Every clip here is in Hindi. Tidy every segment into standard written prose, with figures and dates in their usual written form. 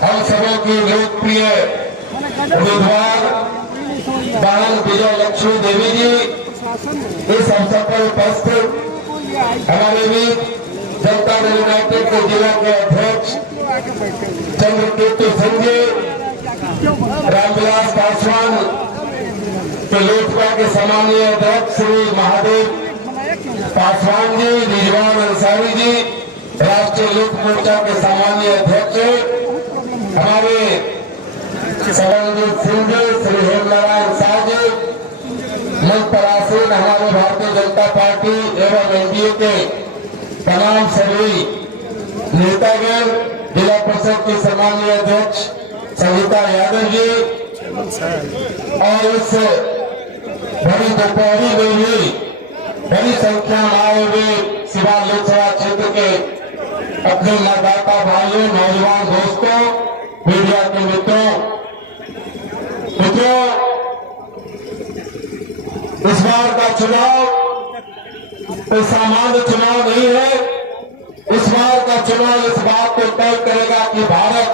हम सबों की लोकप्रिय उम्मीदवार बहन विजय लक्ष्मी देवी जी इस अवसर पर उपस्थित हमारे भी जनता दल यूनाइटेड के जिला के अध्यक्ष चंद्रकेतु सिंह जी, रामविलास पासवान के लोजपा के सामान्य अध्यक्ष श्री महादेव पासवान जी, रिजवान अंसारी जी, राष्ट्रीय लोक मोर्चा के सामान्य अध्यक्ष हमारे सरनजीत सिंह जी, श्री हेमनारायण शाह जी, मंच पर आसीन हमारे भारतीय जनता पार्टी एवं एनडीए के तमाम सभी नेतागण, जिला परिषद की सामान्य अध्यक्ष संगीता यादव जी और इस बड़ी दोपहरी में भी बड़ी संख्या में आए हुए सिवान लोकसभा क्षेत्र के अपने मतदाता भाइयों, नौजवान दोस्तों, मीडिया के मित्रों, इस बार का चुनाव कोई सामान्य चुनाव नहीं है। इस बार का चुनाव इस बात को तय करेगा कि भारत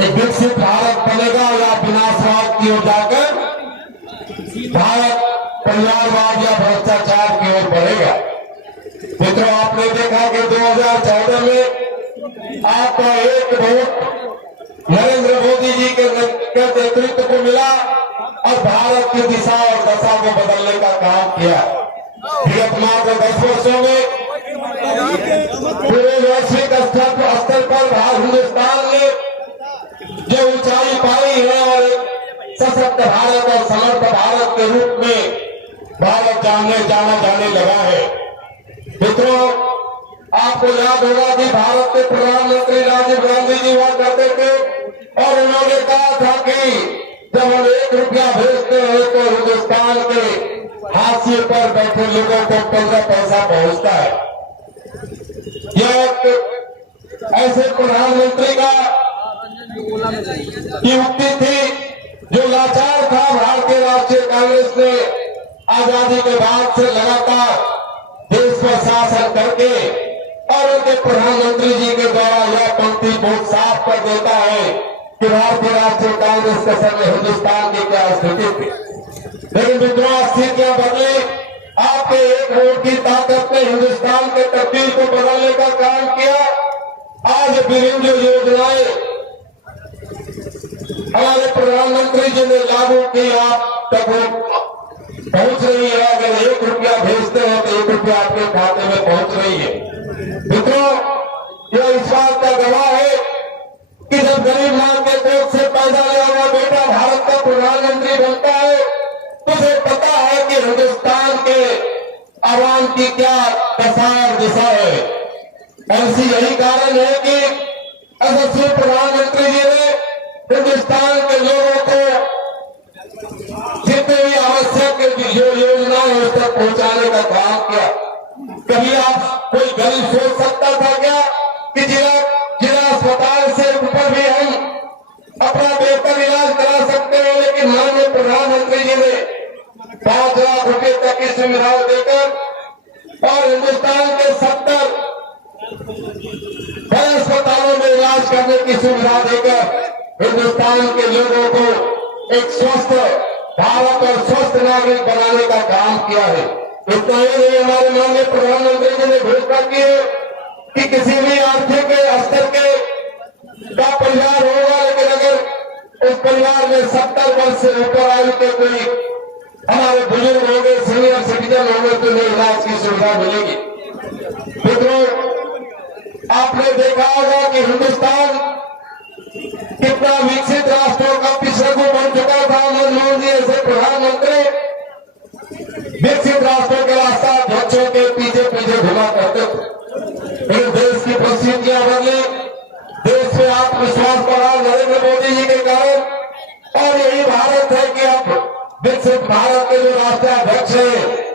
एक विकसित भारत बनेगा या विनाशवाद की ओर जाकर भारत परिवारवाद या भ्रष्टाचार की ओर बढ़ेगा। मित्रों, आपने देखा कि 2014 में आपका एक वोट नरेंद्र मोदी जी के नेतृत्व को मिला और भारत की दिशा और दशा को बदलने का काम किया। विगत मात्र 10 वर्षों में पूरे वैश्विक स्तर पर हिंदुस्तान ने जो ऊंचाई पाई है और सशक्त भारत और समर्थ भारत के रूप में भारत जाना जाने लगा है। मित्रों, आपको याद होगा कि भारत के प्रधानमंत्री राजीव गांधी जी हुआ करते थे और उन्होंने कहा था कि जब हम 1 रुपया भेजते हैं तो हिंदुस्तान के हाशिए पर बैठे लोगों को 15 पैसा पहुंचता है। यह एक ऐसे प्रधानमंत्री का युक्ति थी जो लाचार था। भारतीय राष्ट्रीय कांग्रेस ने आजादी के बाद से लगातार देश पर शासन करके और उनके प्रधानमंत्री जी के द्वारा यह पंक्ति बहुत साफ कर देता है कि भारतीय राष्ट्रीय कांग्रेस के समय हिंदुस्तान की क्या स्थिति थी। लेकिन मित्रों, स्थितियां बदली। आपके एक वोट की ताकत ने हिंदुस्तान के तकदीर को बदलने का काम किया। आज विभिन्न जो योजनाएं हमारे प्रधानमंत्री जी ने लागू की आप तक पहुंच रही है। अगर 1 रुपया भेजते हैं तो 1 रुपया आपके खाते में पहुंच रही है। मित्रों, यह इस बात का गवाह है कि जब गरीब मां के पेट से पैदा लिया हुआ बेटा भारत का प्रधानमंत्री बनता है तो उसे पता है कि हिंदुस्तान के आवाम की क्या दशा और दिशा है। ऐसी यही कारण है कि यशस्वी प्रधानमंत्री जी ने हिंदुस्तान के लोगों को जितने भी आवश्यक जो योजनाएं उस तक पहुंचाने का काम किया। कभी आप कोई गरीब सोच सकता था क्या कि जिला अस्पताल से ऊपर भी हम अपना बेहतर इलाज करा सकते हैं? लेकिन माननीय प्रधानमंत्री जी ने 5 लाख रुपए तक की सुविधा देकर और हिंदुस्तान के 70 बड़े अस्पतालों में इलाज करने की सुविधा देकर हिंदुस्तान के लोगों को एक स्वस्थ भारत और स्वस्थ नागरिक बनाने का काम किया है। इतना ही नहीं, हमारे माननीय प्रधानमंत्री जी ने घोषणा की है कि किसी भी आर्थिक स्तर के का परिवार होगा, लेकिन अगर उस परिवार में 70 वर्ष से ऊपर आयु के कोई हमारे बुजुर्ग हो गए, सीनियर सिटीजन हो गए, तो उन्हें इलाज की सुविधा मिलेगी। मित्रों, आपने देखा होगा कि हिंदुस्तान कितना विकसित राष्ट्रों का पिछड़ू बन चुका था। मनमोहन जी ऐसे प्रधानमंत्री विकसित राष्ट्रों के राष्ट्राध्यक्षों के पीछे पीछे घुमा करते थे। लेकिन देश की परिस्थितियां बदली, देश में आत्मविश्वास बढ़ा नरेंद्र मोदी जी के कारण। और यही भारत है कि अब विकसित भारत के जो राष्ट्राध्यक्ष है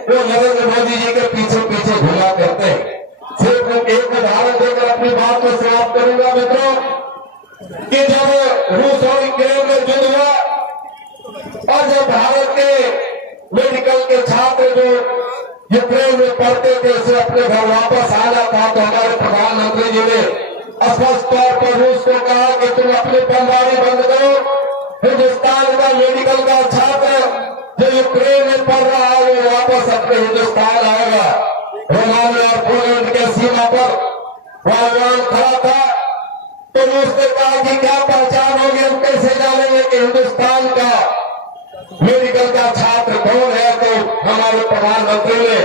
वो नरेंद्र मोदी जी के पीछे पीछे घुमा करते हैं। सिर्फ एक उदाहरण देकर अपनी बात को समाप्त करूंगा। मित्रों, कि जब रूस और यूक्रेन में युद्ध हुआ और जब भारत के मेडिकल के छात्र जो यूक्रेन में पढ़ते थे उसे अपने घर वापस आना था तो हमारे प्रधानमंत्री जी ने स्पष्ट तौर पर रूस को कहा कि तुम अपनी बमबारी बंद करो। हिंदुस्तान का मेडिकल का छात्र जो यूक्रेन में पढ़ रहा है वो वापस अपने हिंदुस्तान आएगा। रोमानिया और पोलैंड के सीमा पर वायुयान खड़ा था तो रूस ने कहा कि क्या पहचान होगी, हम कैसे जानेंगे कि हिंदुस्तान का मेडिकल का छात्र कौन है। तो हमारे प्रधानमंत्री ने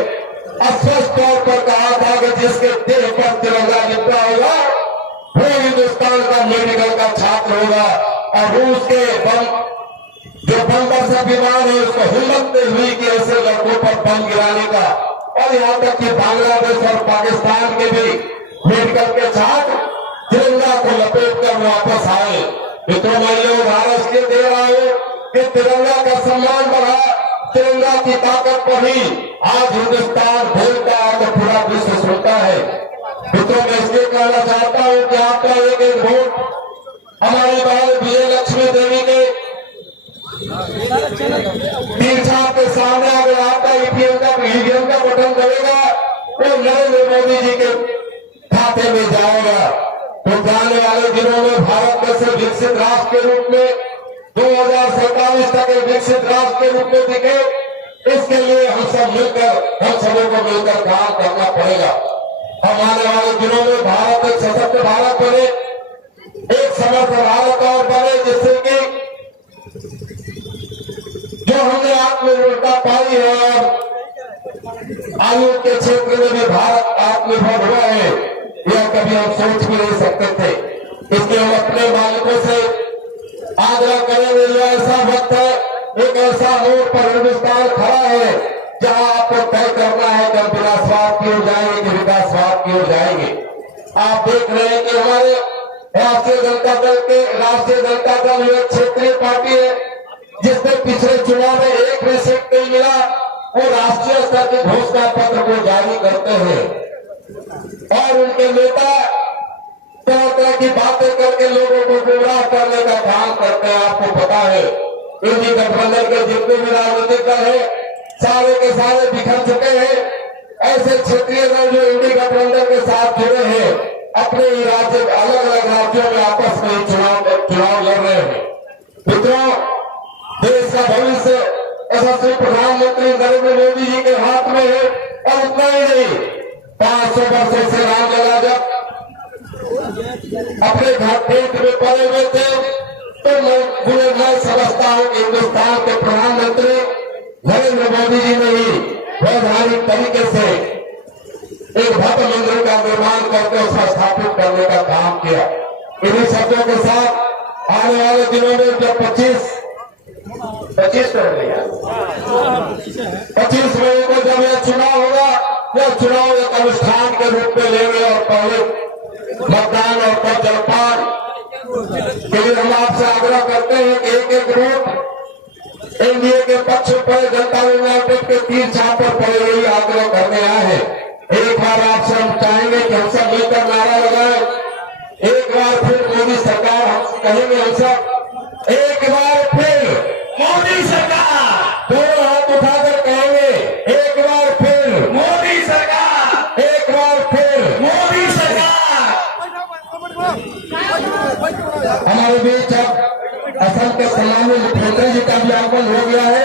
स्पष्ट तौर पर कहा था कि जिसके देह पर तिरंगा लिपटा होगा वो हिंदुस्तान का मेडिकल का छात्र होगा। और रूस के जो बम्बर से विमान है उसको हिम्मत नहीं हुई कि ऐसे लड़कों पर बम गिराने का। और यहाँ तक कि बांग्लादेश और पाकिस्तान के भी मेडिकल के छात्र तिरंगा को लपेट कर वापस आए। मित्रों मैं ये उदाहरण इसलिए दे रहा हूँ कि तिरंगा का सम्मान बढ़ा, तिरंगा की ताकत बढ़ी। आज हिंदुस्तान बोलता है तो पूरा विश्व सुनता है। मित्रों मैं इसलिए कहना चाहता हूँ कि आपका एक एक वोट हमारी बहन विजय लक्ष्मी देवी के तीर छाप के सामने अगर आपका ईवीएम का बटन करेगा तो नरेंद्र मोदी जी के खाते में जाएगा। तो जाने वाले दिनों में भारत में से विकसित राष्ट्र के रूप में 2047 तक एक विकसित राष्ट्र के रूप में दिखे, इसके लिए हम सबों को मिलकर काम करना पड़ेगा। हम आने वाले दिनों में भारत एक सशक्त भारत बने, एक समर्थ भारत और बने, जिससे कि जो हमने आत्मनिर्भरता पाई है और आयुष के क्षेत्र में भी भारत आत्मनिर्भर हुआ है, यह कभी हम सोच भी नहीं सकते थे। इसलिए हम अपने मालिकों से आग्रह करेंगे, यह ऐसा वक्त है, एक ऐसा मोड़ पर हिंदुस्तान खड़ा है जहां आपको तय करना है कि हम विकासवाद की ओर जाएंगे कि विकासवाद की ओर जाएंगे। आप देख रहे हैं कि हमारे राष्ट्रीय जनता दल एक क्षेत्रीय पार्टी है जिसने पिछले चुनाव में एक भी सीट नहीं मिला। वो राष्ट्रीय स्तर के घोषणा पत्र को जारी करते हैं और उनके नेता तरह तरह की बातें करके लोगों को गुमराह करने का काम करते हैं। आपको पता है इंडी गठबंधन के जितने भी राजनीतिक दल है सारे के सारे बिखर चुके हैं। ऐसे क्षेत्रीय दल जो इंडी गठबंधन के साथ जुड़े हैं अपने ही राज्य अलग अलग राज्यों में आपस में चुनाव लड़ रहे हैं। मित्रों देश का भविष्य यशस्वी प्रधानमंत्री नरेंद्र मोदी जी के हाथ में है। और उतना ही नहीं, 500 वर्षों से रामलला जब अपने घर पेट में पड़े हुए थे तो मैं समझता हूं कि हिंदुस्तान के प्रधानमंत्री नरेंद्र मोदी जी ने ही वैधानिक तरीके से एक भव्य मंदिर का निर्माण करके उसका स्थापित करने का काम किया। इन्हीं शब्दों के साथ आने वाले दिनों में जब 25 मई को जब यह चुनाव होगा, यह चुनाव एक अनुष्ठान के रूप में लेंगे और पहले मतदान और तब जलपान के लिए हम आपसे आग्रह करते हैं कि एक एक वोट एनडीए के पक्ष पर जनता यूनाइटेड के तीर छाप पर पड़े, यही आग्रह करने आए हैं। एक बार आपसे हम चाहेंगे कि हम सब मिलकर नारा लगाए, एक बार फिर मोदी सरकार हम कहेंगे, हम सब एक बार फिर मोदी सरकार, दोनों हाथ उठाकर कहेंगे एक बार फिर मोदी सरकार, एक बार फिर मोदी सरकार। हमारे बीच अब असम के सम्मानित मुख्यमंत्री जी का भी आगमन हो गया है।